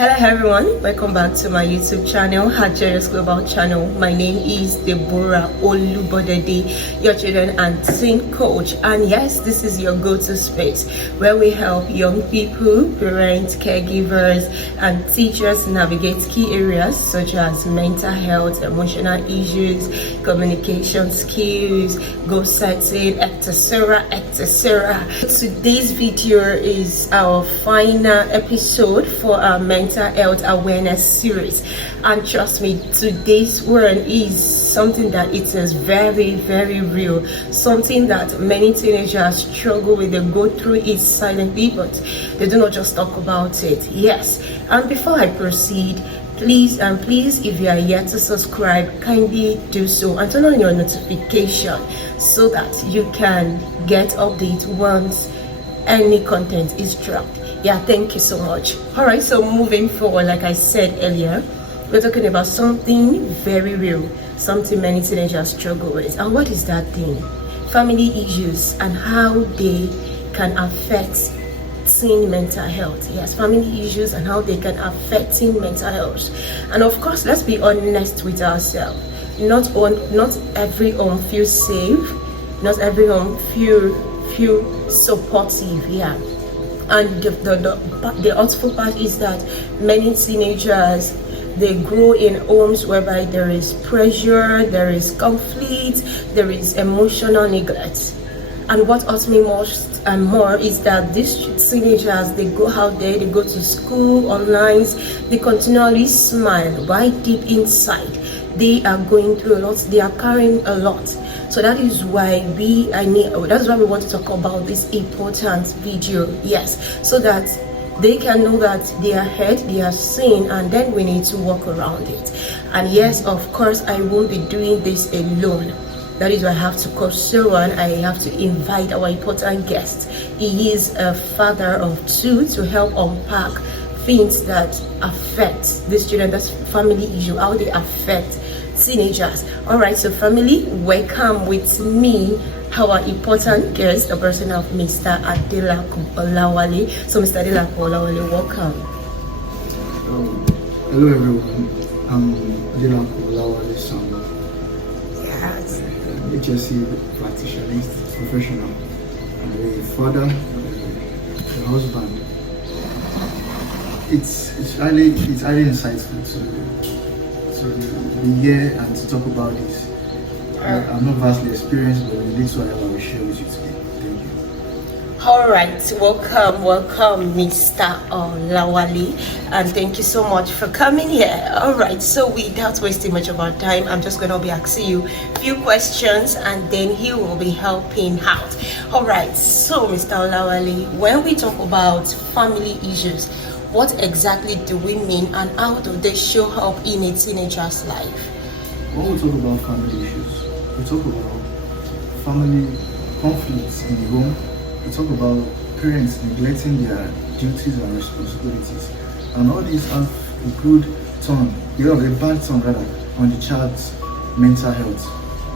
Hello everyone, welcome back to my YouTube channel, Hajeris Global Channel. My name is Deborah Olubodede, your children and teen coach. And yes, this is your go-to space where we help young people, parents, caregivers, and teachers navigate key areas such as mental health, emotional issues, communication skills, goal setting, etc. etc. Today's video is our final episode for our mental health awareness series, and trust me, today's one is something that it is very real, something that many teenagers struggle with. They go through it silently, but they do not just talk about it. Yes. And before I proceed, please if you are yet to subscribe, kindly do so and turn on your notification so that you can get updates once any content is dropped. Yeah, thank you so much. All right, so moving forward, like I said earlier, we're talking about something very real, something many teenagers struggle with. And what is that thing? Family issues and how they can affect teen mental health. Yes, family issues and how they can affect teen mental health. And of course, let's be honest with ourselves. Not every home feels safe. Not every home feel supportive. Yeah. And the hurtful part is that many teenagers, they grow in homes whereby there is pressure, there is conflict, there is emotional neglect. And what hurts me most and more is that these teenagers, they go out there, they go to school, online, they continually smile, while deep inside they are going through a lot, they are carrying a lot. So that is why that's why we want to talk about this important video. Yes, so that they can know that they are heard, they are seen, and then we need to work around it. And yes, of course, I won't be doing this alone. That is why I have to call someone. I have to invite our important guest. He is a father of two, to help unpack things that affect the student, that's family issue, how they affect teenagers. All right, so family, welcome with me our important guest, the person of Mr. Adelapo Olawale. So Mr. Adelapo Olawale, welcome. Hello everyone, I'm Adelapo Olawale Samuel. Yes. HSC practitioner, professional, a father, a husband. It's highly insightful to be here and to talk about this. I'm not vastly experienced, but in this way I will share with you today. Thank you. All right, welcome Mr. Olawale, and thank you so much for coming here. All right, so without wasting much of our time, I'm just going to be asking you a few questions and then he will be helping out. All right, so Mr. Olawale, when we talk about family issues, what exactly do we mean and how do they show up in a teenager's life? When we talk about family issues, we talk about family conflicts in the home. We talk about parents neglecting their duties and responsibilities. And all these have a good turn, a bad turn rather, on the child's mental health.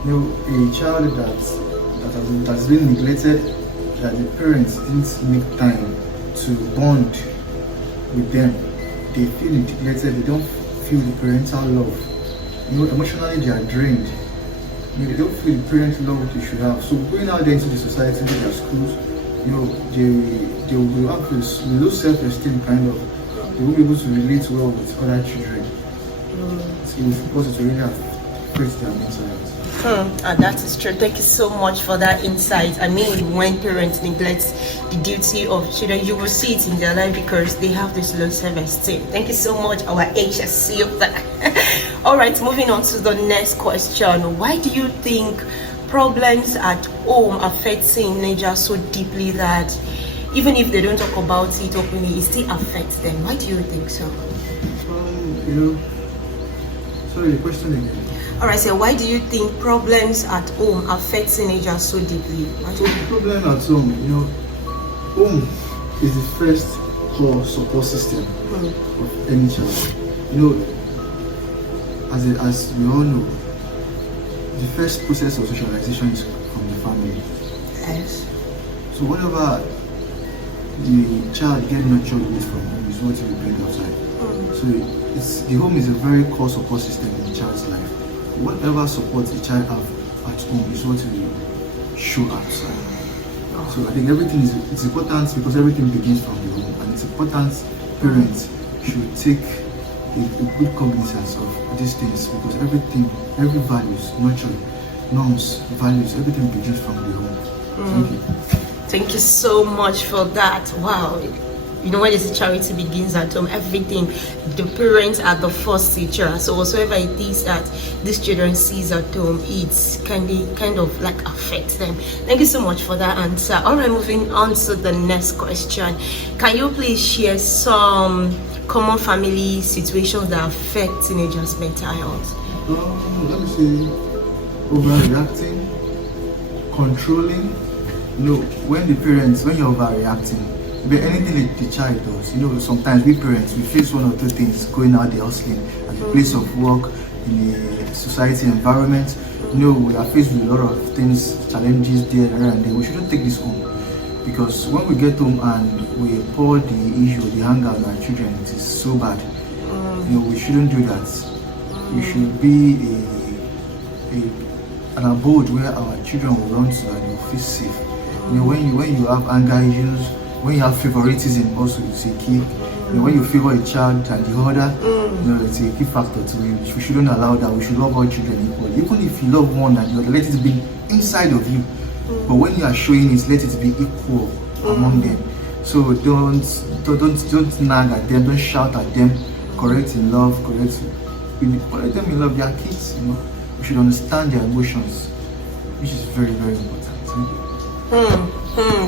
You know, a child that has been neglected, that the parents didn't make time to bond with them, they feel neglected, they don't feel the parental love. You know, emotionally they are drained. You know, they don't feel the parental love they should have. So going out there into the society, into their schools, you know, they will have this low self-esteem kind of. They won't be able to relate well with other children. Because it will really affect their mental health. And that is true. Thank you so much for that insight. I mean, when parents neglect the duty of children, you will see it in their life because they have this low self-esteem. Thank you so much, our HSC of that. All right, moving on to the next question. Why do you think problems at home affect teenagers so deeply that even if they don't talk about it openly, it still affects them? Why do you think so? You know, sorry, the question again. All right, so why do you think problems at home affect teenagers so deeply? So the problem at home, you know, home is the first core support system of any child. You know, as we all know, the first process of socialization is from the family. Yes. So whatever the child gets nurtured with from home is what he will bring outside. So the home is a very core support system in a child's life. Whatever support the child have at home is what we show outside. So I think everything it's important because everything begins from the home, and it's important parents should take a good cognizance of these things, because every values, nurture, norms, values, everything begins from the home. Thank you. Thank you so much for that. Wow. You know, when they say charity begins at home, everything, the parents are the first teacher. So whatsoever it is that these children sees at home, it's kind of like affects them. Thank you so much for that answer. All right, moving on to the next question. Can you please share some common family situations that affect teenagers' mental health? Let me say overreacting, controlling. You know, when you're overreacting, anything the child does, you know, sometimes we parents, we face one or two things going out there hustling at the place of work, in a society environment. You know, we are faced with a lot of things, challenges there and there. We shouldn't take this home, because when we get home and we pour the issue, the anger on our children, it is so bad. You know, we shouldn't do that. We should be an abode where our children will run to and will feel safe. You know, when you have anger issues, when you have favoritism, also it's a key. You know, when you favor a child and the other, you know, it's a key factor to it. We shouldn't allow that. We should love all children equally. Even if you love one and the other, let it be inside of you. But when you are showing it, let it be equal among them. So don't nag at them, don't shout at them. Correct in love, correct them in love. They are kids, you know. We should understand their emotions, which is very, very important. Thank you.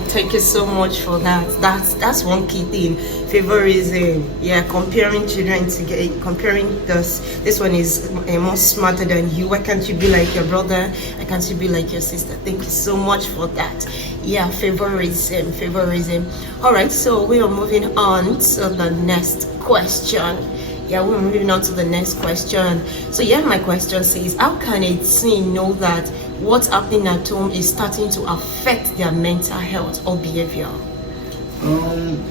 Thank you so much for that. That's one key thing. Favorism, yeah, comparing children together, comparing this one is more smarter than you. Why can't you be like your brother? Why can't you be like your sister? Thank you so much for that. Yeah, favorism. All right, so we are moving on to the next question. Yeah, we're moving on to the next question. So yeah, my question says, how can a teen know that what's happening at home is starting to affect their mental health or behavior?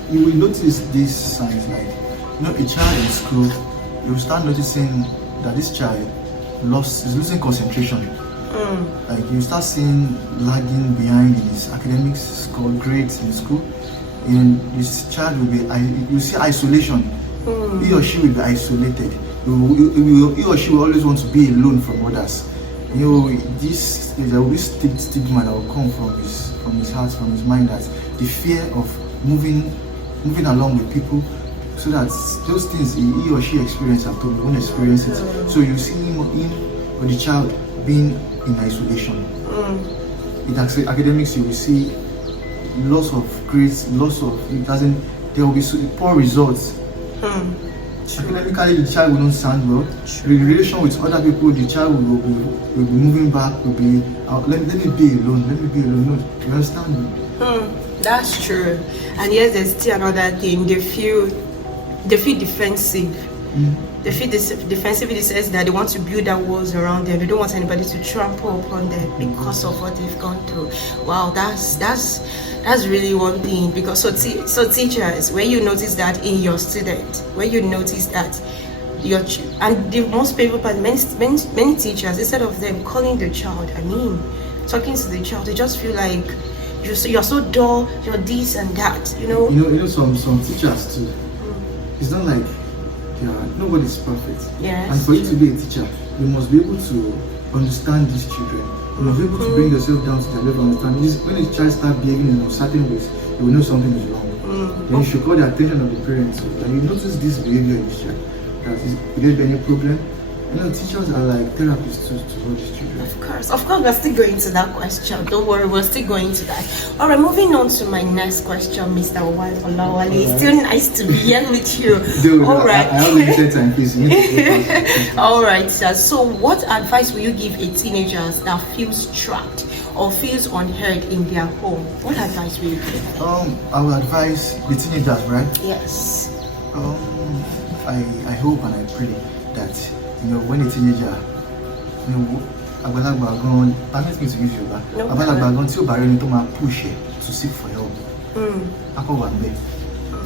You will notice these signs, like, you know, a child in school, you will start noticing that this child is losing concentration. Like, you start seeing lagging behind in his academics, score grades in school, and this child will be, you see isolation. He or she will be isolated. He or she will always want to be alone from others. You know, there will be stigma that will come from his heart, from his mind, that the fear of moving along with people, so that those things he or she experience at home, won't experience it. So you see him or the child being in isolation. In academics, you will see loss of grades, there will be poor results. Academically, the child will not stand well. The relation with other people, the child will be moving back, will be let me be alone. No, you understand me? That's true. And yes, there's still another thing. They feel defensive. They feel defensive in the sense that they want to build their walls around them. They don't want anybody to trample upon them because of what they've gone through. Wow, that's really one thing. Because so teachers, when you notice that in your student, when you notice that most people, but many teachers, instead of them calling the child, talking to the child, they just feel like you're so dull, you're this and that, you know. You know some teachers too. It's not like nobody's perfect. Yes. And for you to be a teacher, you must be able to understand these children. You must be able to bring yourself down to their level of understanding. When a child starts behaving in certain ways, you will know something is wrong. Then you should call the attention of the parents. And you notice this behavior in this child. Will there be any problem? You know, teachers are like therapists to all these children. Of course, we're still going to that question. Don't worry, we're still going to that. All right, moving on to my next question, Mr. Olawale. It's still nice to be here with you. All right. I have limited time, please. All right, sir. So, what advice will you give a teenager that feels trapped or feels unheard in their home? What advice will you give? I will advise the teenagers, right? Yes. I hope and I pray that, you know, when a teenager, you know, àgbàlagbà gan, permit me to use Yoruba. Àgbàlagbà gan tí ó bá rẹni tó máa push to seek for help.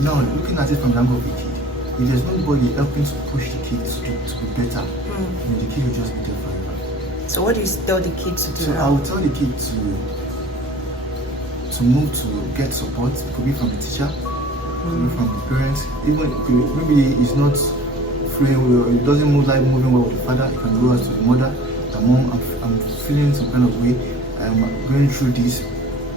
Now, looking at it from the angle of a kid, if there's nobody helping to push the kids to be better, the kid will just be there forever. So what do you tell the kid to do So now? I would tell the kid to move to get support. It could be from the teacher, it could be from the parents. Even maybe it's not free, or it doesn't move like moving well with the father. You can go out to the mother. The mom, I'm feeling some kind of way. I'm going through this.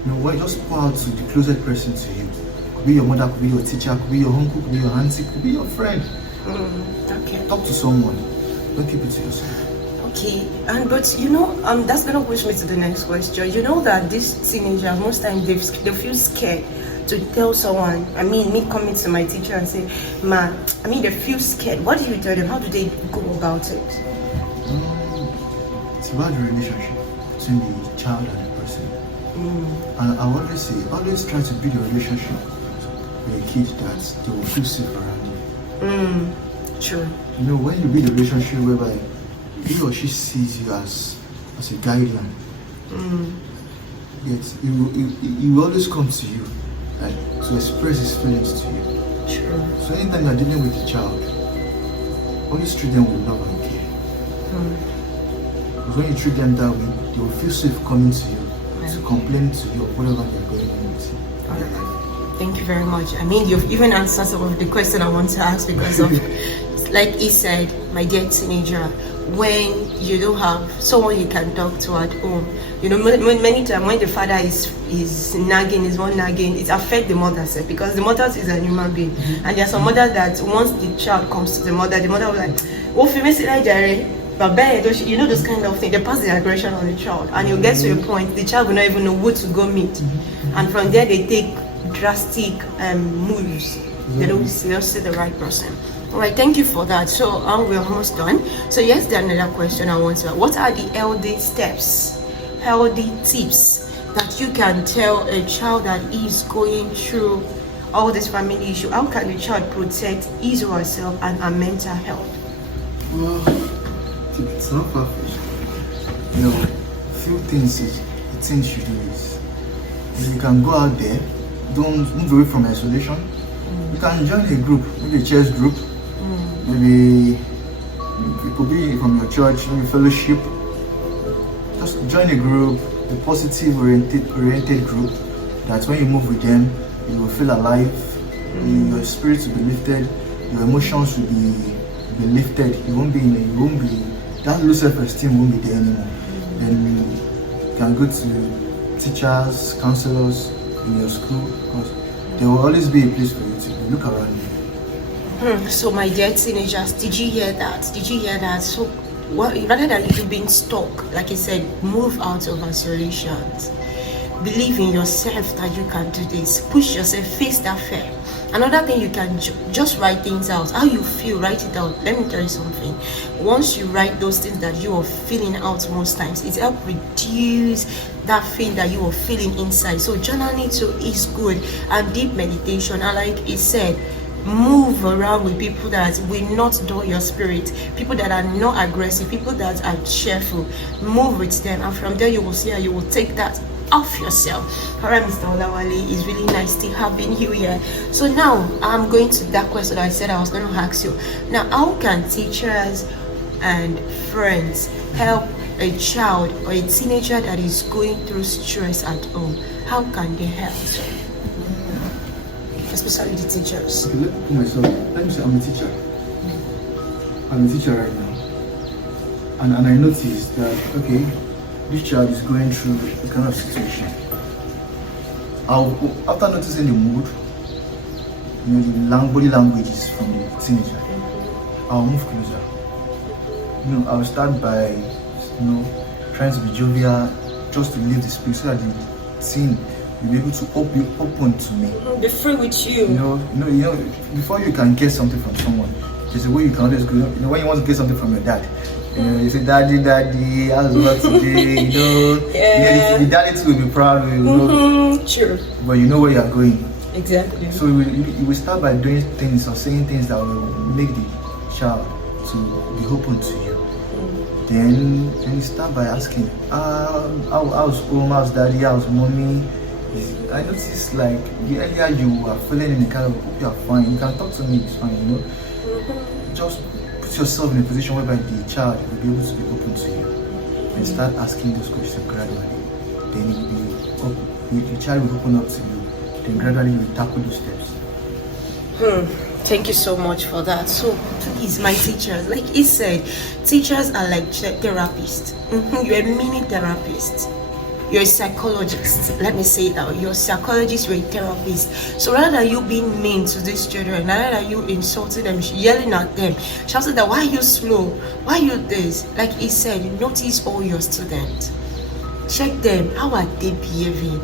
Why just pour out to the closest person to you. Could be your mother, could be your teacher, could be your uncle, could be your auntie, could be your friend. Okay. Talk to someone. Don't keep it to yourself. Okay, but that's gonna push me to the next question. You know that this teenager, most times they feel scared to tell someone. I mean, me coming to my teacher and say, "Man," I mean, they feel scared. What do you tell them? How do they go about it? It's about the relationship between the child and the person. And I always say, always try to build a relationship with a kid that they will feel safe around you. True. When you build a relationship whereby he or she sees you as a guardian, yes, he will always come to you to express his feelings to you. True. So anytime you're dealing with a child, always treat them with love and care. Because when you treat them that way, they will feel safe coming to you to complain to you of whatever they're going on with you. Thank you very much. I mean, you've even answered some of the question I want to ask because of, like he said, my dear teenager, when you don't have someone you can talk to at home, many times when the father is nagging, is one nagging, it affects the mother because the mother is a human being, and there are some mothers that once the child comes to the mother will like, "Oh, but those kind of things. They pass the aggression on the child, and you'll get to a point the child will not even know who to go meet, and from there they take drastic moves. They don't see the right person. All right, thank you for that. So we're almost done. So yes, there's another question I want to ask. What are the healthy steps, healthy tips that you can tell a child that is going through all this family issue? How can the child protect his or herself and her mental health? Well, it's not perfect. Few things the things you do is if you can go out there, don't move away from isolation. You can join a group, maybe a church group, maybe it could be from your church, maybe fellowship. Just join a group, a positive oriented group that when you move with them, you will feel alive, your spirit will be lifted, your emotions will be lifted. You won't be that low self-esteem won't be there anymore. Then you can go to teachers, counselors in your school, because there will always be a place for you to look around you. So my dear teenagers, did you hear that? So rather than you being stuck, like I said, move out of isolations. Believe in yourself that you can do this. Push yourself, face that fear. Another thing, you can just write things out. How you feel, write it out. Let me tell you something. Once you write those things that you are feeling out most times, it helps reduce that feeling that you are feeling inside. So journaling too is good, and deep meditation. And like it said, move around with people that will not dull your spirit, people that are not aggressive, people that are cheerful. Move with them, and from there you will see how you will take that off yourself. Alright, Mr. Olawale, it's really nice to having you here. So now I'm going to that question I said I was going to ask you. Now, how can teachers and friends help a child or a teenager that is going through stress at home? How can they help? Especially the teachers. Okay, let me say I'm a teacher. I'm a teacher right now. And I noticed that, okay, this child is going through a kind of situation. After noticing the mood, the body languages from the teenager, I'll move closer. I'll start by, trying to be jovial, just to leave the space so that the teen will be able to be open to me. Be free with you. Before you can get something from someone, there's a way you can always go. When you want to get something from your dad, you say, daddy, how's work today? The daddy too will be proud of you. True. But you know where you're going. Exactly. So you will start by doing things or saying things that will make the child to be open to you. Then you start by asking, how's home, how's daddy, how's mommy? I noticed like the earlier you are feeling in the kind of, you are fine, you can talk to me, it's fine, just put yourself in a position whereby the child will be able to be open to you and start asking those questions gradually. Then the child will open up to you. Then gradually you tackle those steps. Thank you so much for that. So please, my teachers, like he said, teachers are like therapists. You're a mini therapist. You're a psychologist. Let me say that. You're a psychologist, you're a therapist. So rather than you being mean to these children, rather than you insulting them, yelling at them, shouting that, why are you slow? Why are you this? Like he said, notice all your students. Check them. How are they behaving?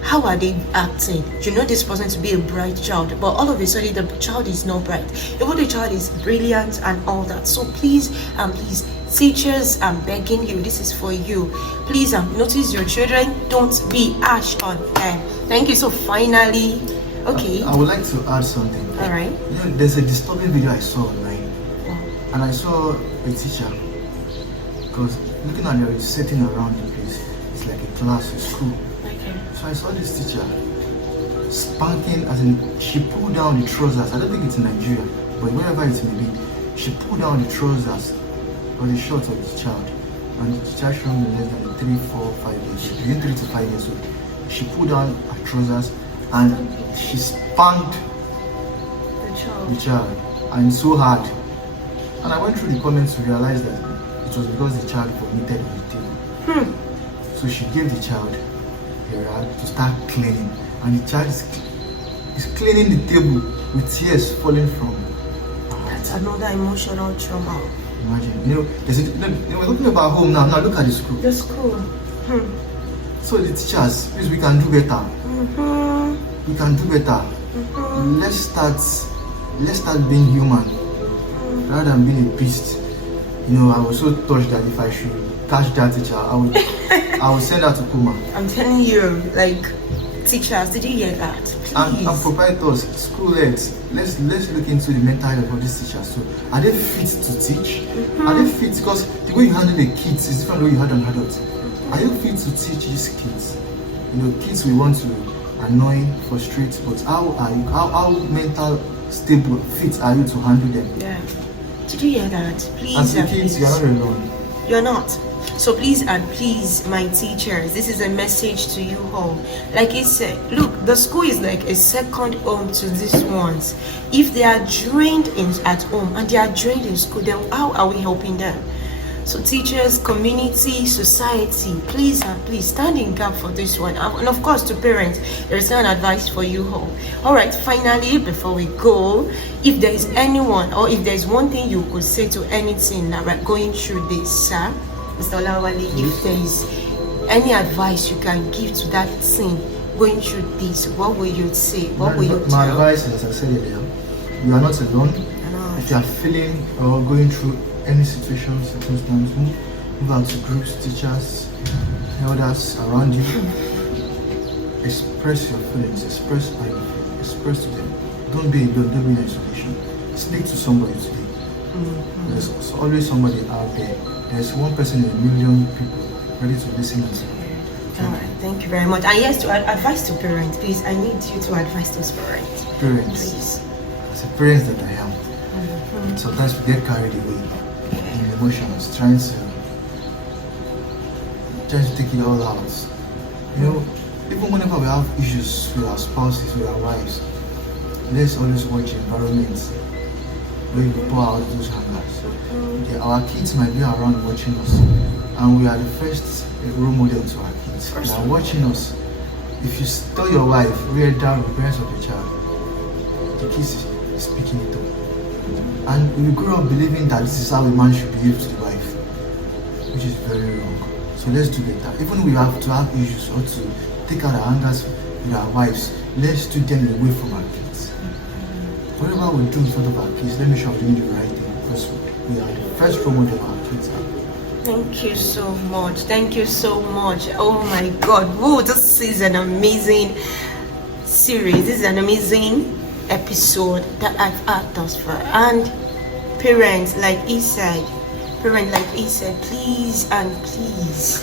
How are they acting? You know this person to be a bright child, but all of a sudden the child is not bright. Even the child is brilliant and all that. So please, please, teachers, I'm begging you, this is for you. Please, notice your children. Don't be harsh on them. Thank you. So finally, okay. I would like to add something. All right. You know, there's a disturbing video I saw online, and I saw a teacher, because looking at the setting around the place, it's like a class, a school. So I saw this teacher spanking, as in she pulled down the trousers. I don't think it's in Nigeria, but wherever it may be, she pulled down the trousers or the shorts of the child. And the child should be less than 3, 4, 5 years, between 3 to 5 years old. She pulled down her trousers and she spanked the child, and so hard. And I went through the comments to realize that it was because the child vomited on the table. So she gave the child a rag to start cleaning, and the child is cleaning the table with tears falling from. That's another emotional trauma. Imagine, we're talking about home now. Now look at the school. The school. So the teachers, please, we can do better. We can do better. Let's start being human rather than being a beast. You know, I was so touched that if I should catch that teacher, I would send her to coma. I'm telling you, like, teachers, did you hear that? Please. And proprietors, school heads, let's look into the mental health of these teachers. So, are they fit to teach? Are they fit? Because the way you handle the kids is different than the way you handle adults. Are you fit to teach these kids? You know, kids we want to annoy, frustrate, but how mental stable, fit are you to handle them? Yeah. Did you hear that? Please. As the kids, you are not alone. You're not. So please and please, my teachers, this is a message to you all. Like he said, look, the school is like a second home to these ones. If they are drained at home and they are drained in school, then how are we helping them? So teachers, community, society, please and please stand in gap for this one. And of course to parents, there is an advice for you all. Alright, finally, before we go, if there is anyone or if there is one thing you could say to anything that we're going through this, sir, Mr. Olawale, if there is any advice you can give to that thing going through this, what will you say? What will you tell? My advice, as I said earlier, you are not alone. If you are feeling or going through any situation, circumstance, move out to groups, teachers, elders around you. Express your feelings, express how you feel, express to them. Don't be alone, don't be in isolation. Speak to somebody today. There's always somebody out there. There's one person in a million people ready to listen and say. Alright, thank you very much. And yes, to advice to parents, please, I need you to advise those parents. Parents, please. As a parent that I am, sometimes we get carried away in emotions, trying to take it all out. You know, even whenever we have issues with our spouses, with our wives, let's always watch the environment where we pour out those hangers. Yeah, our kids might be around watching us, and we are the first role model to our kids. They are watching us. If you tell your wife, rear down the parents of the child, the kids is picking it up. And we grow up believing that this is how a man should behave to the wife, which is very wrong. So let's do better. Even we have to have issues or to take out our angers with our wives, let's do them away from our kids. Whatever we do in front of our kids, let me sure we're doing the right thing, because we are the first role model of our kids. Thank you so much. Thank you so much. Oh my God. Whoa, this is an amazing series. This is an amazing episode that I've had thus far. And parents, like he said, please and please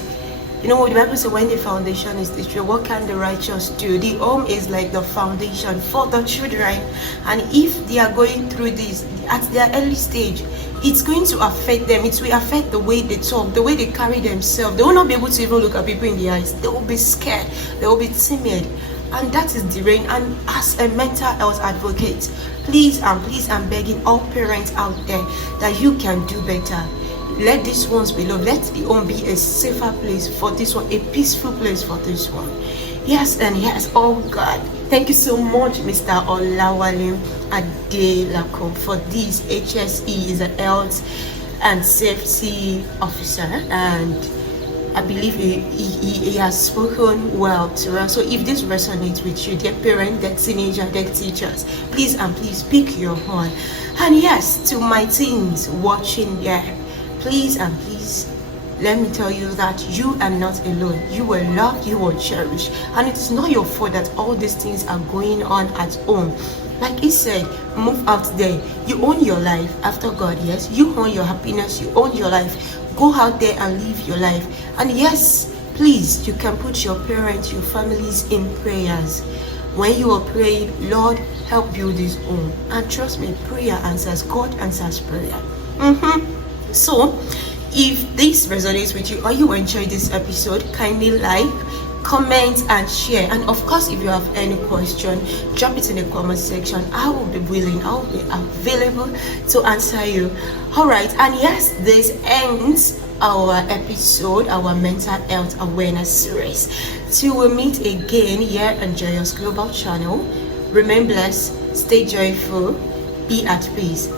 You know what the Bible says, when the foundation is destroyed, what can the righteous do? The home is like the foundation for the children. And if they are going through this at their early stage, it's going to affect them. It will affect the way they talk, the way they carry themselves. They will not be able to even look at people in the eyes. They will be scared. They will be timid. And that is the reign. And as a mental health advocate, please, I'm begging all parents out there that you can do better. Let these ones be loved. Let the home be a safer place for this one, a peaceful place for this one. Yes and yes. Oh God, thank you so much, Mr. Olawale Adelakun, for this. HSE is a health and safety officer, and I believe he has spoken well to us. So if this resonates with you, dear parent, dear teenager, dear teachers, please pick your horn. And yes, to my teens watching there, please let me tell you that you are not alone. You were loved, you were cherished, and it is not your fault that all these things are going on at home. Like he said, move out there. You own your life after God. Yes, you own your happiness, you own your life. Go out there and live your life. And yes, please, you can put your parents, your families in prayers. When you are praying, Lord, help build this home. And trust me, prayer answers. God answers prayer. So if this resonates with you or you enjoyed this episode, kindly like, comment and share. And of course, if you have any question, drop it in the comment section. I will be willing, I will be available to answer you. All right, and yes, this ends our episode, our mental health awareness series. Till we meet again here on Joyous Global Channel, remain blessed, stay joyful, be at peace.